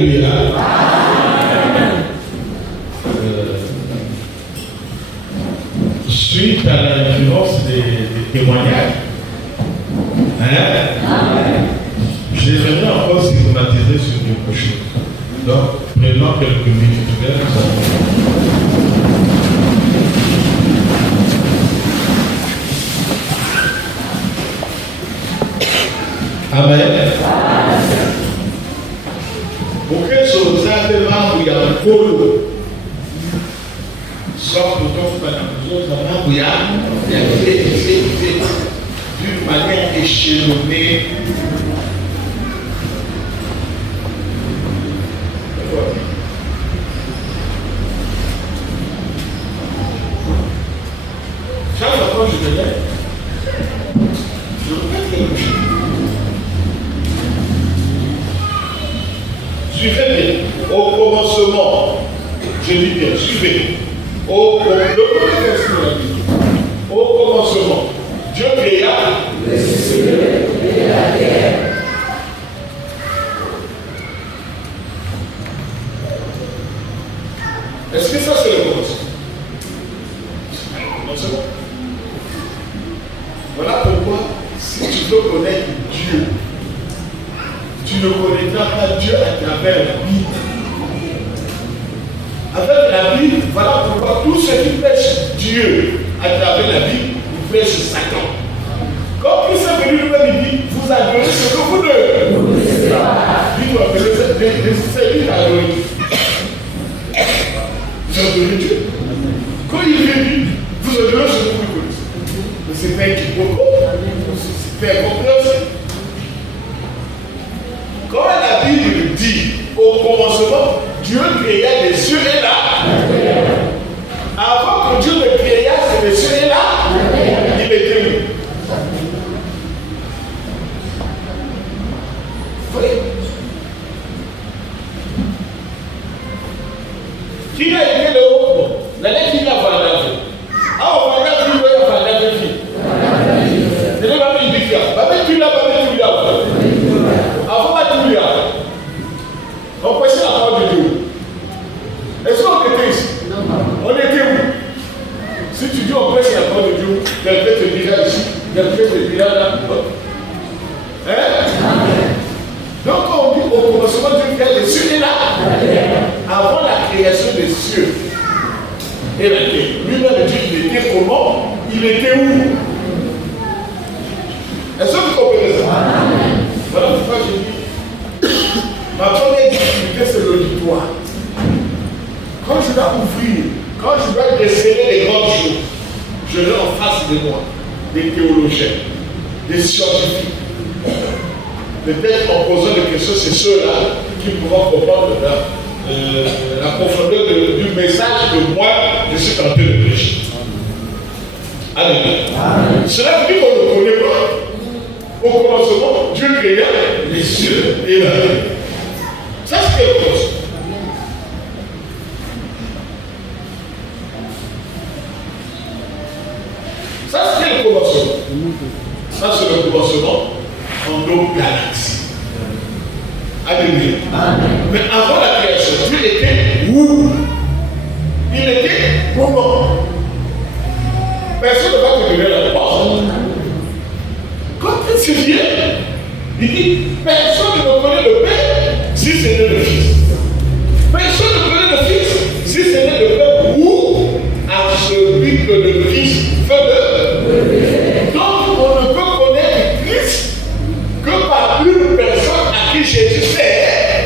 Alléluia. Suite à l'influence des témoignages, j'aimerais encore systématiser sur quelque chose. Donc, prenons quelques minutes. Amen. Pour que ce soit il y a un pôle, soit pour ton frère, il y a d'une manière échelonnée. Chaque fois que je me lève, je répète quelque chose. Suivez bien. Au commencement, je dis bien, suivez. Au commencement, Dieu créa le ciel et la terre. Est-ce que ça c'est le commencement? Commencement. Voilà pourquoi, si tu veux connaître Dieu, tu ne connaîtras pas Dieu à travers la Bible. Avec la Bible, voilà pourquoi tous ceux qui prêchent Dieu à travers la Bible, ils prêchent Satan. Quand Christ est venu lui-même, il dit, vous adorez ce que vous ne connaissez pas. Dites-moi, c'est lui qui a adoré. Vous adorez Dieu. Quand il est venu, vous adorez ce que vous connaissez. Mais c'est pas un quiproquo, c'est incompréhensible. Quand la Bible dit au commencement, Dieu créa les cieux et la terre. Avant que Dieu ne créa les cieux et la terre, il était où? Oui. Qui a été le haut? La lettre qui a vendu. Ah, on va regarder qui a vendu la fille. C'est le même qui a. Babel, tu l'as, Babel, tu l'as. Avant la Biblia, on prêchait la parole de Dieu. Est-ce qu'on était ici? On était où? Si tu dis on prêche la parole de Dieu, quelqu'un te dira ici, quelqu'un te dira là. Donc on dit au commencement Dieu créa les cieux et la terre. Avant la création des cieux et la terre. Lui-même dit il était comment? Il était où? Est-ce que vous comprenez ça? Voilà pourquoi je dis, ma première difficulté c'est l'auditoire. Quand je dois ouvrir, quand je dois déceler les grandes choses, je l'ai en face de moi des théologiens, des scientifiques. Peut-être en posant des questions, c'est ceux-là qui pourront comprendre la profondeur du message que moi je suis tenté de prêcher. Alléluia. Cela veut dire qu'on ne connaît pas. Au commencement, Dieu créa les cieux et la terre. Ça, c'est le commencement. Ça, c'est le commencement. Ça, c'est le commencement en nos galaxies. Alléluia. Mais avant la création, Dieu était où? Il était comment? Personne ne va te donner la réponse. Quand il vient, il dit, personne ne connaît le Père si ce n'est le Fils. Personne ne connaît le Fils si ce n'est le Père ou à celui que le Fils fait de. Donc on ne peut connaître Christ que par une personne à qui Jésus sert.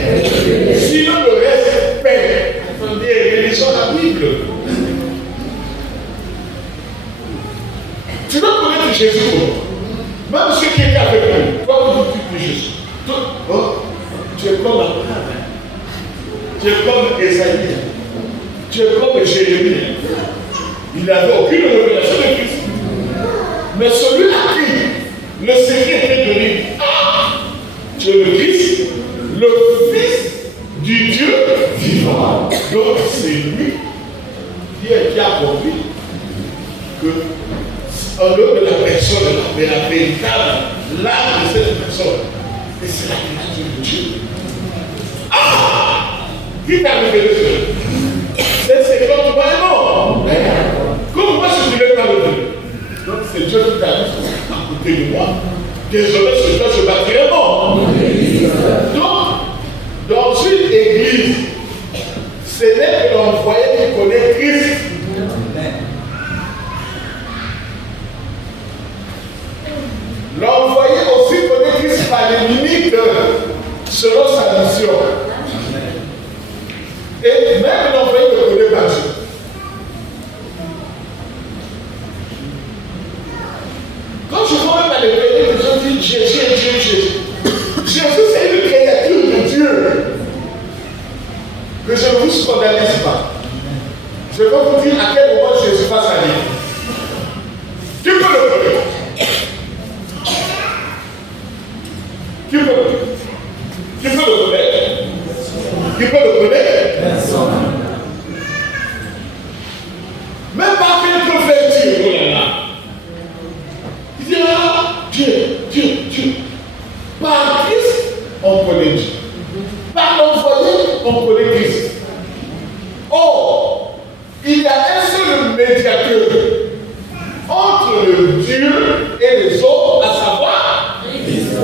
Sinon le reste Père. Attendez, lisons la Bible. Tu dois connaître Jésus. Même ceux qui étaient avec lui, toi tu dis Jésus. Tu es comme Abraham, tu es comme Esaïe, tu es comme Jérémie. Il n'avait aucune révélation de Christ. Mais celui à qui le secret était donné, tu es le Christ, le Fils du Dieu vivant. Donc c'est lui qui a compris que en dehors de la personne, mais la véritable, l'âme de cette personne, et c'est la créature de Dieu. Qui t'a révélé cela? C'est quand tu vas mort. Comme moi, je ne voulais pas le dire. Donc, c'est Dieu qui t'a dit à côté de moi. Désolé, sur toi, je bâtirai mort. Donc, dans une église, ce n'est que l'envoyé qui connaît Christ. L'envoyé aussi connaît Christ par les limites selon sa mission. Et même l'envoyé ne connaît pas Dieu. Quand je vois même à l'évangile, les gens disent Jésus. Jésus, c'est une créature de Dieu. Que je ne vous scandalise pas. Je vais vous dire à quel moment Jésus va s'allier. Qui peut le connaître? Qui peut le connaître? Qui peut le connaître? Personne. Même pas quelqu'un fait Dieu, oh là là. Il dit Dieu. Par Christ, on connaît Dieu. Par l'envoyé, on connaît Christ. Or, il y a un seul médiateur entre le Dieu et les hommes, à savoir Christ.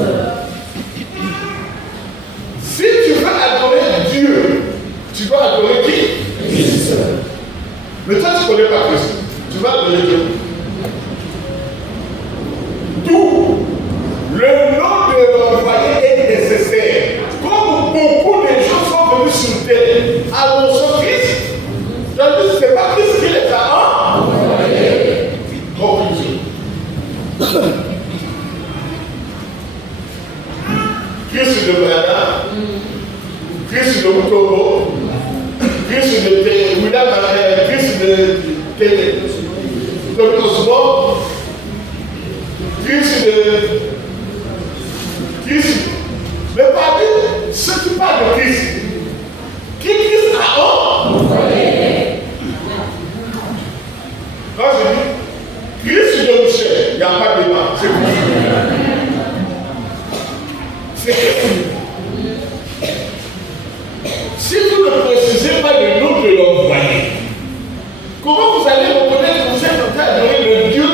Si tu veux adorer Dieu, tu dois adorer qui? Christ. Mais toi, tu ne connais pas Christ. Tu vas adorer Dieu. D'où le nom de l'envoyé est nécessaire. Comme beaucoup de gens sont venus sur terre, annonçant Christ. Je dis, ce n'est pas Christ qui les a envoyés. Christ de Brada, Christ de Mutobo, Christ de Christ de Cosmo, Christ. Mais parmi ceux qui parlent de Christ, qui Christ a envoyé. Quand je dis Christ de Michel, il n'y a pas de débat. C'est Christ. C'est Christ. Si vous ne précisez pas le nom de l'envoyé, comment vous allez reconnaître que vous êtes en train d'adorer le Dieu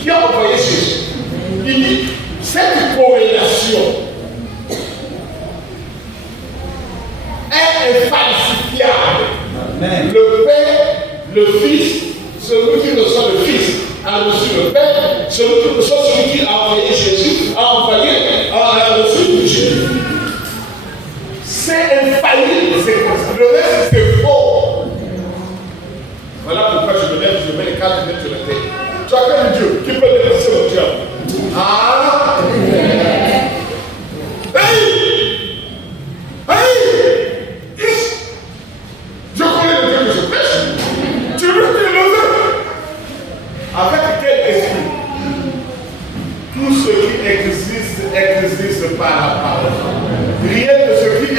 qui a envoyé Jésus? Il dit cette corrélation est infalsifiable. Amen. Le Père, le Fils, celui qui reçoit le Fils a reçu le Père, celui qui reçoit celui qui a envoyé Jésus, a reçu Jésus. C'est infaillible, c'est comme ça. Le reste, c'est faux. Voilà pourquoi je me lève, je mets les 4 mètres sur la tête. Tu as quel Dieu qui peut déplacer le diable? Ah! Hey! Je connais le Dieu que je prêche. Tu veux qu'il le veut? Avec quel esprit? Tout ce qui existe par la parole. Rien de ce qui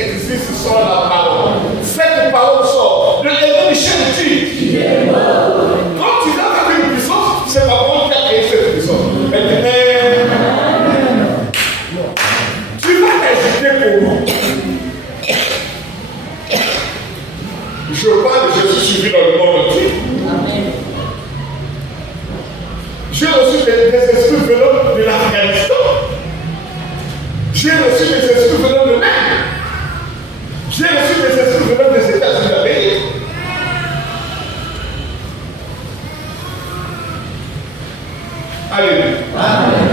existe sans la parole. Cette parole sort. Le héros Michel dit. Quand tu as avec une puissance, c'est la parole qui a créé cette puissance. Tu vas t'agiter pour moi. Je parle, je suis suivi dans le monde entier. J'ai reçu des esprits venant de l'Afghanistan. J'ai reçu des esprits venant de l'Inde. J'ai reçu des esprits venant des États-Unis d'Amérique. Alléluia. Amen.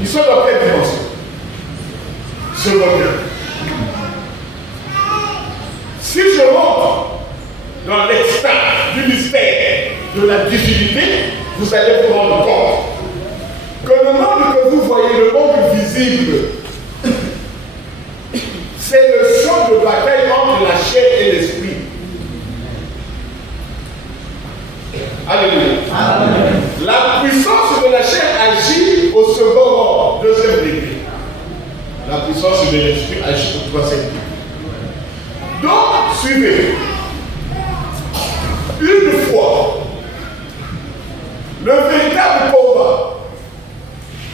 Ils sont dans quelle dimension? Secondaire. Si je rentre dans l'extase du mystère de la divinité, vous allez vous rendre compte que le monde que vous voyez, le monde visible, c'est le champ de bataille entre la chair et l'esprit. Alléluia. Amen. La puissance de la chair agit au second rang, deuxième degré. La puissance de l'esprit agit au troisième degré. Donc, suivez. Une fois, le véritable combat,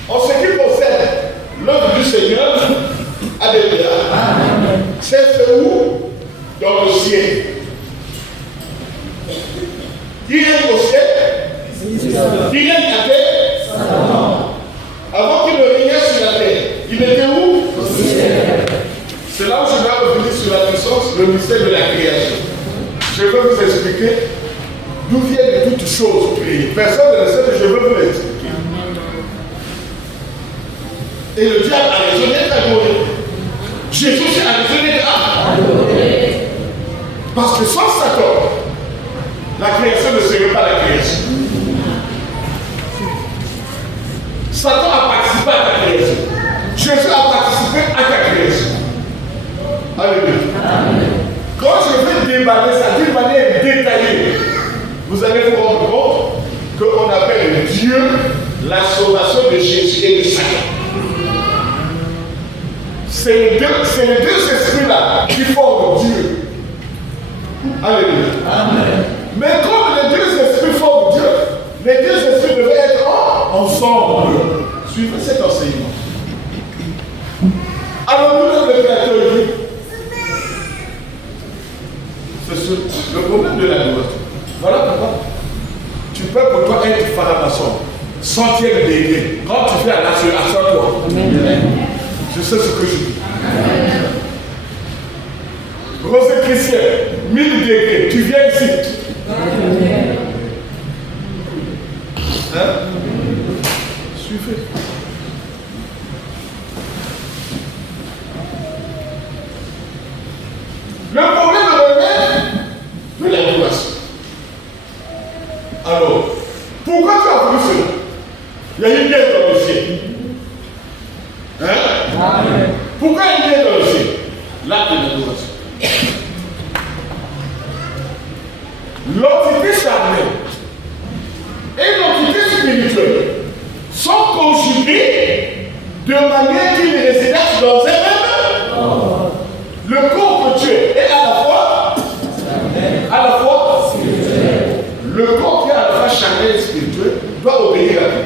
en ce qui concerne l'œuvre du Seigneur, alléluia, c'est où ciel. Qui règne au ciel? Qui règne à terre? Avant qu'il ne régnait sur la terre, il était où? Au ciel. C'est là où je vais revenir sur la puissance, le mystère de la création. Je vais vous expliquer d'où viennent toutes choses créées. Personne ne le sait, mais je vais vous l'expliquer. Et le diable a raison d'être adoré. Jésus aussi a raison d'être adoré. Parce que sans Satan, la création ne serait pas la création. Satan a participé à ta création. Jésus a participé à ta création. Alléluia. Quand je vais déballer ça d'une manière détaillée, vous allez vous rendre compte qu'on appelle Dieu la sauvation de Jésus et de Satan. C'est les deux esprits-là qui forment Dieu. Alléluia. Amen. Mais comme les deux esprits forment Dieu, les deux esprits devaient être ensemble. Suivez cet enseignement. Alors nous, le Créateur dit, c'est le problème de la loi. Voilà pourquoi tu peux pour toi être franc-maçon, centième degré. Quand tu fais à toi, je sais ce que je dis. Rosé chrétien, 1000 degrés, tu viens ici. Hein? Suivez. Le problème de l'adoration. Alors, pourquoi tu as voulu cela? Il y a une guerre dans le ciel. Hein? Amen. Pourquoi il y a une guerre dans le ciel? L'acte de l'adoration. L'entité charnelle et l'entité spirituelle sont conjuguées de manière qu'ils résident dans un même. Le corps de Dieu est à la fois spirituel. Le corps qui est à la fois charnel et spirituel doit obéir à Dieu.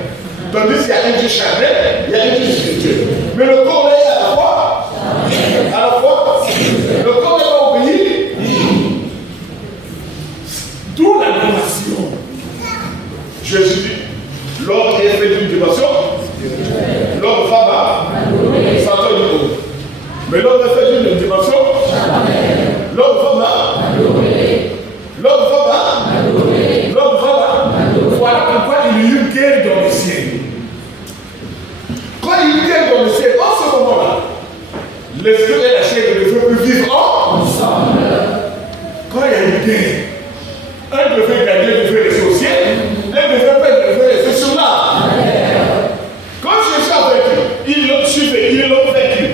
Tandis qu'il y a un Dieu charnel, il y a un Dieu spirituel. Mais le corps est à la fois spirituel. Le corps doit obéir. D'où l'adoration. Jésus dit, l'homme est fait d'une dimension, l'homme femme, Satan dit, mais l'homme est fait d'une dimension, l'homme femme, l'homme femme, voilà pourquoi il y a eu une guerre dans le ciel. Quand il y a eu une guerre dans le ciel, en ce moment-là, l'esprit et la chair ne veulent plus vivre ensemble. Quand il y a une guerre, un devait gagner, devait rester au ciel, un devait perdre, devait rester sur l'arbre. Quand Jésus a vaincu, ils l'ont vaincu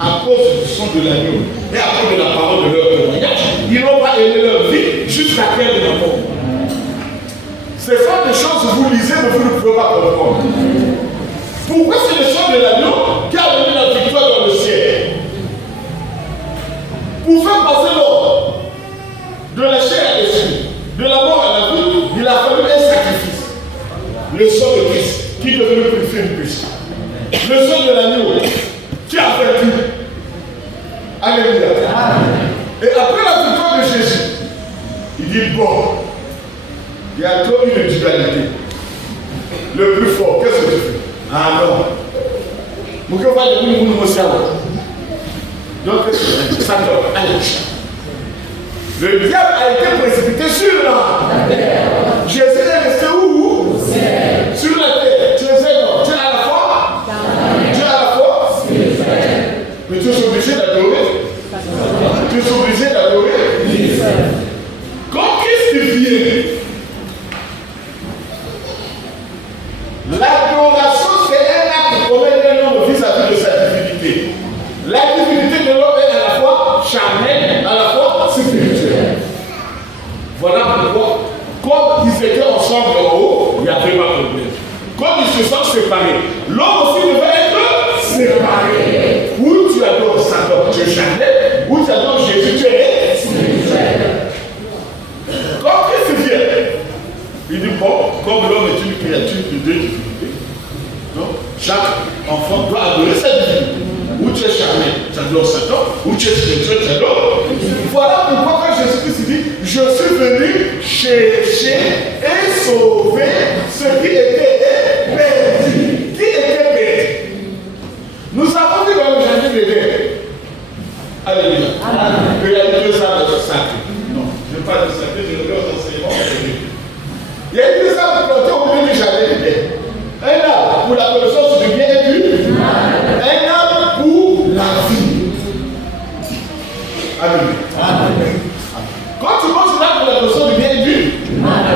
à cause du sang de l'agneau et à cause de la parole de leur témoignage. Ils n'ont pas aimé leur vie jusqu'à la fin de la mort. Ces sont des choses que vous lisez, mais vous ne pouvez pas comprendre. Pourquoi c'est le sang de l'agneau qui a donné la victoire dans le ciel? Pour faire passer l'homme de la chair à l'esprit, de la mort à la vie, il a fallu un sacrifice. Le sang de Christ qui devait purifier le péché. Le sang de l'agneau qui a vaincu. Alléluia. Et après la victoire de Jésus, il dit bon, il y a encore une dualité. Le plus fort, qu'est-ce que tu fais? Ah non. Donc, ça donne. Allez. Le diable a été précipité sur la terre. Jésus est resté où? Sur la terre. Tu es non. Tu es à la foi? Tu es à la foi? Mais tu es obligé d'adorer. Tu es obligé d'adorer. Quand Christ vient, l'adoration c'est un acte qu'on met un homme vis-à-vis de sa divinité. La divinité de l'homme est à la fois charnelle, à la fois spirituelle. Voilà pourquoi, comme ils étaient ensemble en haut, il n'y avait pas de problème. Comme ils se sont séparés, l'homme aussi devait être séparé. Où tu adores Satan, tu es charnel, où tu adores Jésus, tu es spirituel. Quand Christ vient, il dit bon, comme l'homme est une créature de deux divinités, donc chaque enfant doit adorer sa divinité. Où tu es charnel, tu adores Satan, où tu es spirituel, tu adores. Voilà pourquoi quand Jésus venu chercher et sauver ce qui était perdu. Qui était perdu? Nous avons vu dans le jardin d'Éden. Alléluia. Il y a deux arbres sacrés. Non, je ne vais pas dire sacrés, je le vais aux enseignements. Il y a deux arbres plantés au milieu du jardin d'Éden. Un arbre pour la connaissance du bien et du mal. Un arbre pour la vie. Alléluia. Quand tu manges l'arbre pour la connaissance du bien et du mal,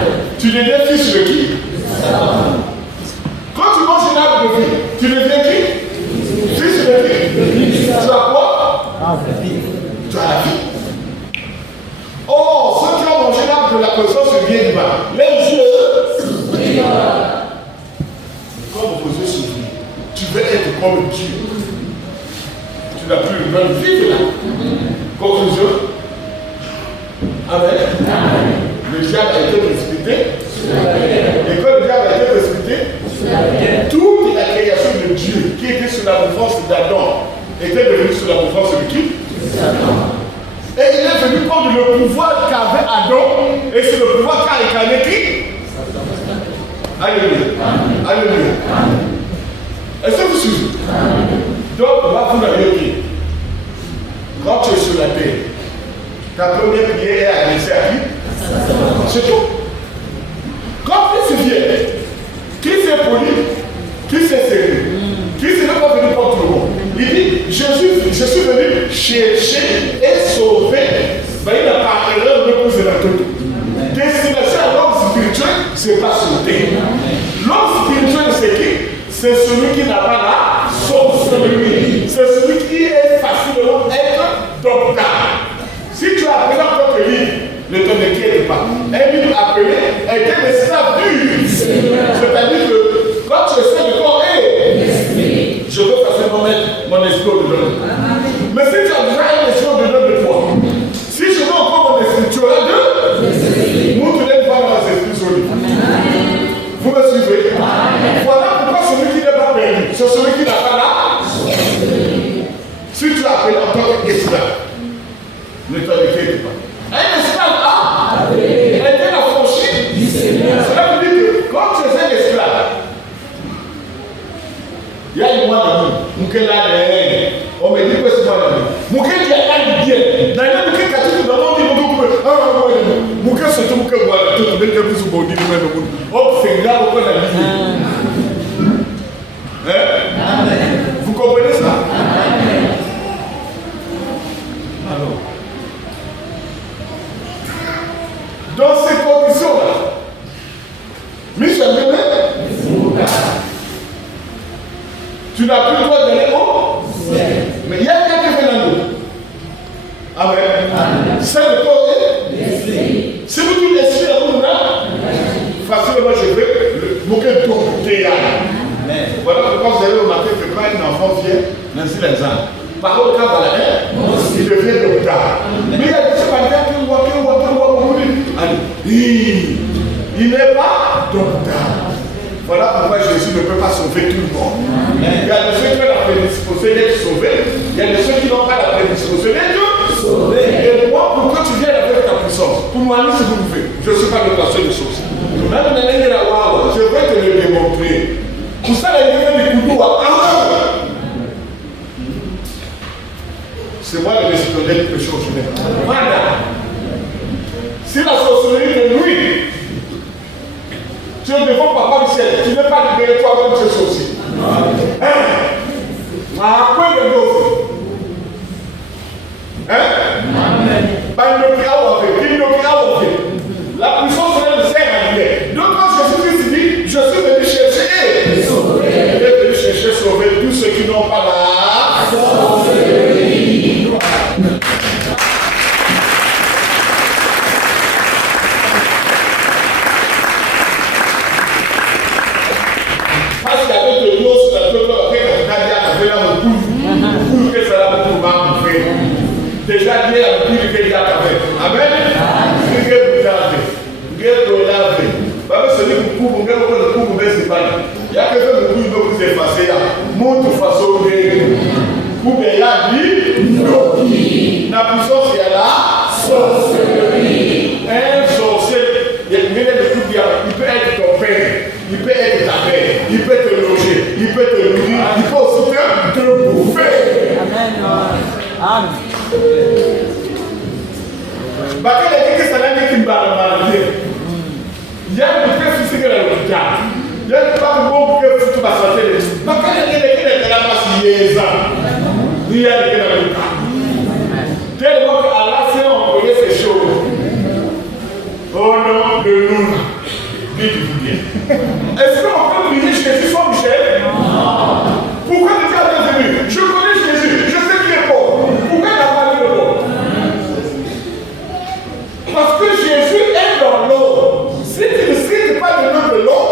tu deviens fils de qui? Quand tu manges l'arbre de vie, tu deviens qui? Fils de qui? Tu as quoi? Tu as la vie. Or, ceux qui ont mangé l'arbre de la connaissance du bien et du mal, les yeux, quand vos yeux s'ouvrent, tu veux être comme Dieu. Tu n'as plus le même vivre là. Conclusion. Amen. Le diable a été précipité. Et quand le diable a été précipité, toute la création de Dieu qui était sous la mouvance d'Adam était devenue sous la mouvance de qui? Et il est venu prendre le pouvoir qu'avait Adam, et c'est le pouvoir qu'a incarné qui? Alléluia. Alléluia. Est-ce que vous suivez? Donc, là, vous l'avez dit. Quand tu es sur la terre, ta première prière est adressée à qui? C'est tout. Quand tu viens, qui s'est poli, qui s'est serré, qui s'est pas venu contre le monde. Il dit, je suis venu chercher et sauver. Ben, il n'a pas erreur de poser la tête. Destination à l'homme spirituel, c'est pas sur terre. L'homme spirituel, c'est qui? C'est celui qui n'a pas la sorcellerie. C'est celui qui est facilement être docteur. Si tu as appelé encore le livre, ne te inquiète pas. Un livre appelé était l'esclave du Seigneur. C'est-à-dire que quand tu essaies de corps, je veux facilement mettre mon esprit au-dedans. Mais si tu as déjà un esprit au-dedans de toi, si je veux encore mon esprit, tu auras deux. Nous, tu n'es pas dans les esprits solides. Vous me suivez? Voilà pourquoi celui qui n'est pas perdu, c'est celui qui n'a pas là. Si tu appelles en tant qu'esclave, ne t'inquiète pas. Un esclave était affranchi du Seigneur. Cela veut dire que quand tu es un esclave, il y a une moine on me dit que c'est moi là. Mouké qui a pas de bien. D'ailleurs, Mouké qui a tout le monde dit Mouké c'est tout Mouké voilà. Tout le monde dit que vous avez dit oh, c'est grave au point de la vie. Vous comprenez ça? Alors, dans ces conditions-là, Michel Bébé, tu n'as plus le droit d'aller au ciel. Mais il y a quelqu'un qui est dans nous. Amen. C'est le corps et l'esprit. Si vous dites l'esprit à vous, facilement je vais moquer tout théâtre. Voilà pourquoi vous avez remarqué que quand un enfant vient, ainsi les gens. Par contre, quand il devient docteur. Mais il y a des gens qui voient il n'est pas docteur. Voilà pourquoi Jésus ne peut pas sauver tout le monde. Il y a des ceux qui ont la prédisposition d'être sauvés. Il y a des ceux qui n'ont pas la prédisposition d'être sauvés. Et moi, pourquoi tu viens avec ta puissance? Pour moi, si vous pouvez. Je ne suis pas le pasteur de choses. Même je vais te le démontrer. Pour ça, il y a des coups c'est moi le récipiendaire du péché originel. Voilà. Si la sorcellerie de nuit, tu es devant Papa du ciel, tu n'es pas libéré toi-même, tu es sorcier. À quoi de l'eau? La puissance de le sert à Dieu. Donc quand Jésus dit, je suis venu chercher et sauver. Il est venu chercher et sauver tous ceux qui n'ont pas la sorcellerie. Parce qu'il y avait de l'eau sur la tête, avait là mon couille que ça l'a beaucoup mal fait. Déjà, Dieu a dit que Dieu a fait. Amen. Dieu vous lave. Dieu vous lave. Parce que c'est le coup, vous mettez le coup, vous mettez pas. Il y a quelqu'un de vous qui vous effacer là. Montre façon de vous mettez dit non. La puissance est là. Sorcellerie. 10 ans. Il y a des gens qui tellement qu'à la fin, on connaît ces choses. Au nom de nous. Dites-vous bien. Est-ce qu'on peut prier Jésus sans Michel? Pourquoi tu es venu? Je connais Jésus, je sais qu'il est pauvre. Pourquoi il n'a pas dit le pauvre? Parce que Jésus est dans l'eau. Si tu ne cites pas le nom de l'eau,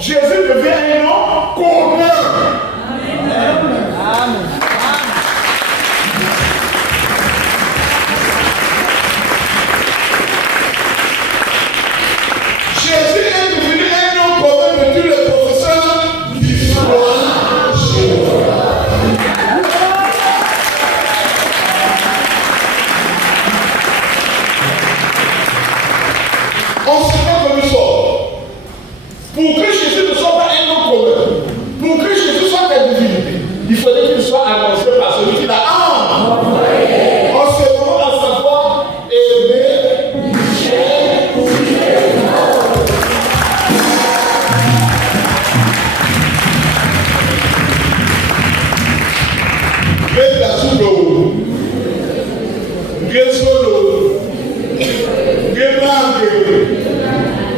Jésus devient un nom commun. Amen. Jésus est devenu un nom commun de tous les professeurs d'histoire. On se met comme il sort. Pour que Jésus ne soit pas un nom commun, pour que Jésus soit la divinité, il fallait qu'il soit annoncé par celui qui l'a envoyé. En ce moment, à savoir, Aimé, Michel,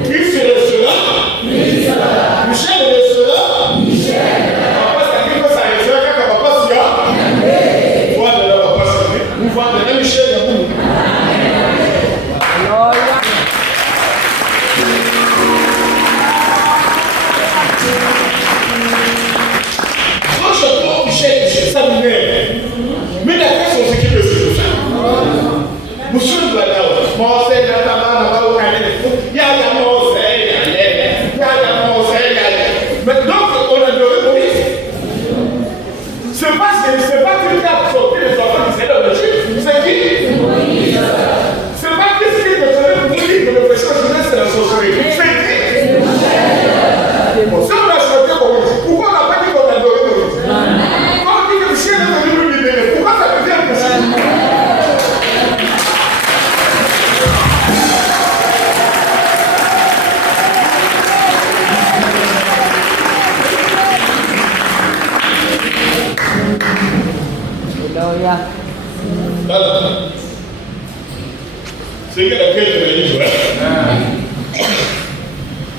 qui se restera? Michel restera? Papa, c'est qui peut ça restera quand papa s'y a? Voilà, là, papa s'y a. Vous voyez, Michel, il y a beaucoup. Quand je vois Michel, ça m'énerve. Mais d'accord, c'est ce qui peut se faire. Monsieur de la Dao, moi, c'est la Dao, il y a la mort, mais donc, on a adoré Moïse. C'est pas qu'il a absorbé les enfants d'Israël de Juifs, c'est qui? Moïse. C'est pas qu'il s'est donné pour dire que le péché jeunesse c'est la sorcellerie. C'est qui? Bon, si on a chanté Moïse, pourquoi on n'a pas dit qu'on a adoré Moïse? Quand on dit que le chien est venu nous libérer, pourquoi ça devient le péché? Voilà. C'est que laquelle je vais dire.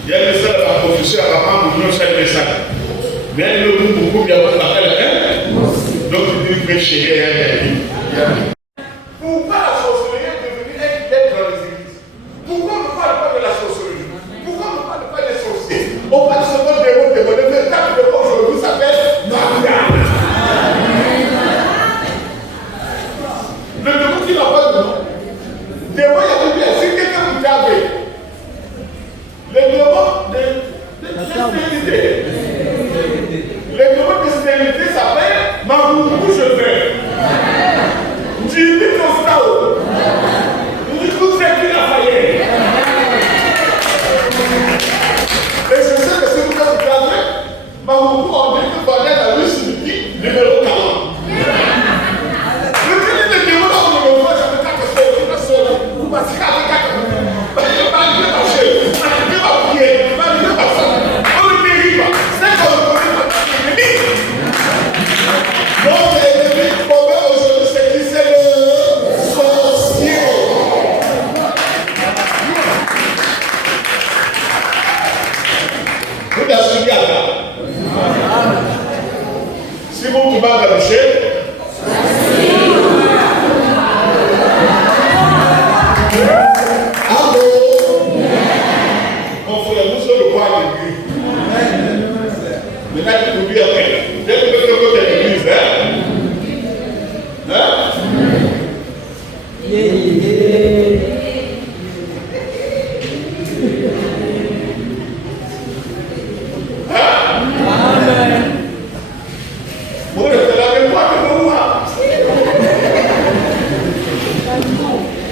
Il y a un message à la professeure à maman pour nous faire le message. Mais il y a beaucoup de choses à faire. Donc il dit que chez pourquoi la sorcellerie est devenue un dette dans les églises? Pourquoi on ne parle pas de la sorcellerie? Pourquoi on ne parle pas des sorciers? On parle seulement des mots, des véritable démon aujourd'hui s'appelle Marianne. Le démon qui n'a pas de nom. Le démon, il y a bien, si quelqu'un vous avait. Le démon de stérilité. Le démon de stérilité s'appelle Mamoudou Joseph. Jimmy Tostao. Nico Zeki Lafayette. Et je sais que si vous avez Mamoudou, on dit que vous allez à la liste numéro 40. Si vous pouvez Michel,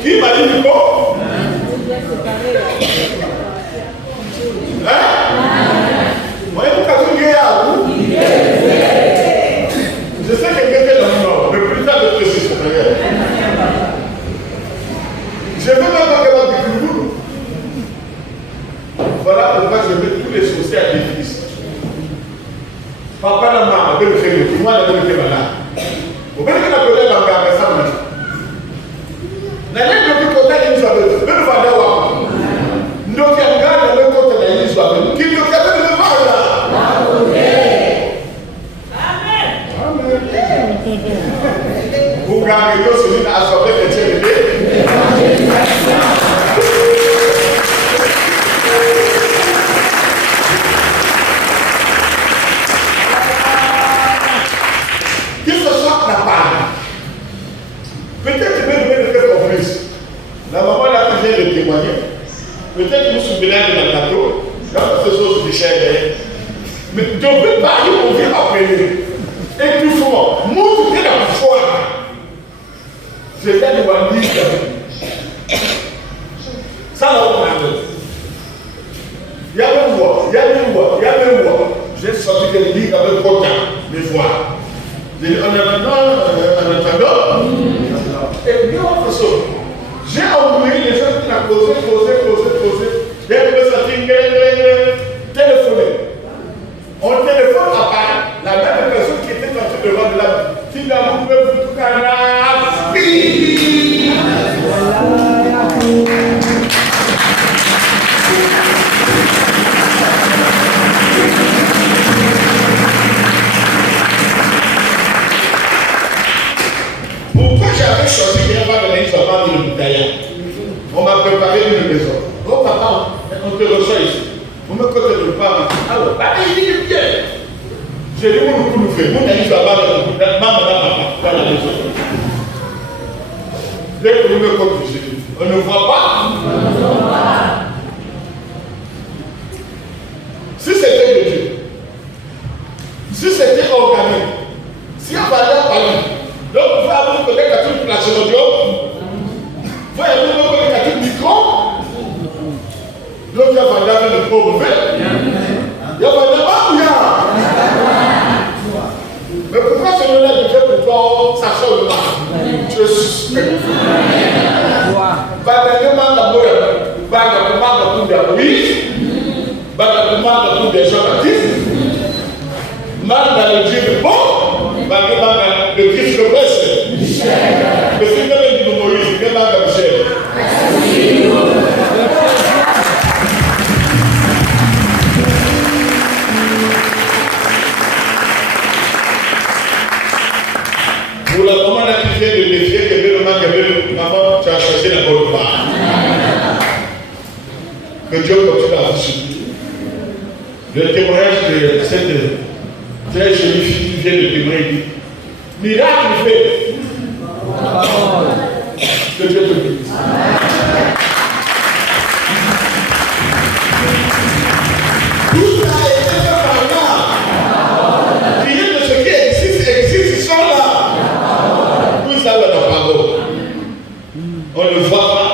qui m'a dit du corps? Moi, il faut qu'à tout guérir à vous. Je sais que quelqu'un dans le nord, mais plus tard de préciser. Je veux même pas qu'elle va dire nous. Voilà pourquoi je mets tous les sorciers à l'église. Papa, la maman, elle veut le faire, moi, elle veut le faire. Vous gagnez celui à sauver l'éternité. Que ce soit la parole. Peut-être que vous devez faire confiance. La maman là qui vient de témoigner. Peut-être que vous souvenez dans le plateau. Quand ce sont des chers. Mais de ne pas y ouvrir après. Et plus souvent, montrez la foi. Je vais vous dire. Ça là, on a il y a même voix, il y a même voix, il y a même voix. J'ai sorti des livres avec autant de voix. En attendant, et bien en façon, j'ai envoyé les gens qui m'ont causé. J'ai sorti téléphoner. On téléphone à part la même personne qui était en train de vendre la vie. Si la vous pouvez vous pourquoi j'avais choisi qu'il n'y a pas de l'église avant de l'Italia? On m'a préparé une maison. Oh papa, on te reçoit ici. On me côté de pas. Alors, il dit bien. J'ai dit, on nous fait. On a dit, ça va, dans la maison. Dès que vous me côté, on ne voit pas. Si c'était de Dieu, si c'était organique, si on va là parler, donc vous avez peut-être à toute place de Dieu, vous avez peut-être à tout micro, donc il y a pas le pauvre, il y a pas de mais pourquoi celui-là de Dieu pour toi, ça sort de là? Tu es suspect. Des gens baptistes, mal dans le Dieu de bon, mal dans le Christ le Christ. Mais si vous avez dit Moïse, il est mal dans Michel. Pour la maman qui vient de défier, que le maman, tu as choisi la bonne part. Que Dieu continue à vous soutenir. Le témoignage de cette très jolie fille qui vient de témoigner dit miracle fait. Que Dieu te bénisse. Tout ça a été fait par là. Rien de ce qui existe, ils sont là. Tout ça, la parole. On ne voit pas,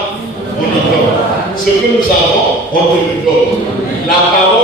on entend. Ce que nous avons, on te le donne. La parole.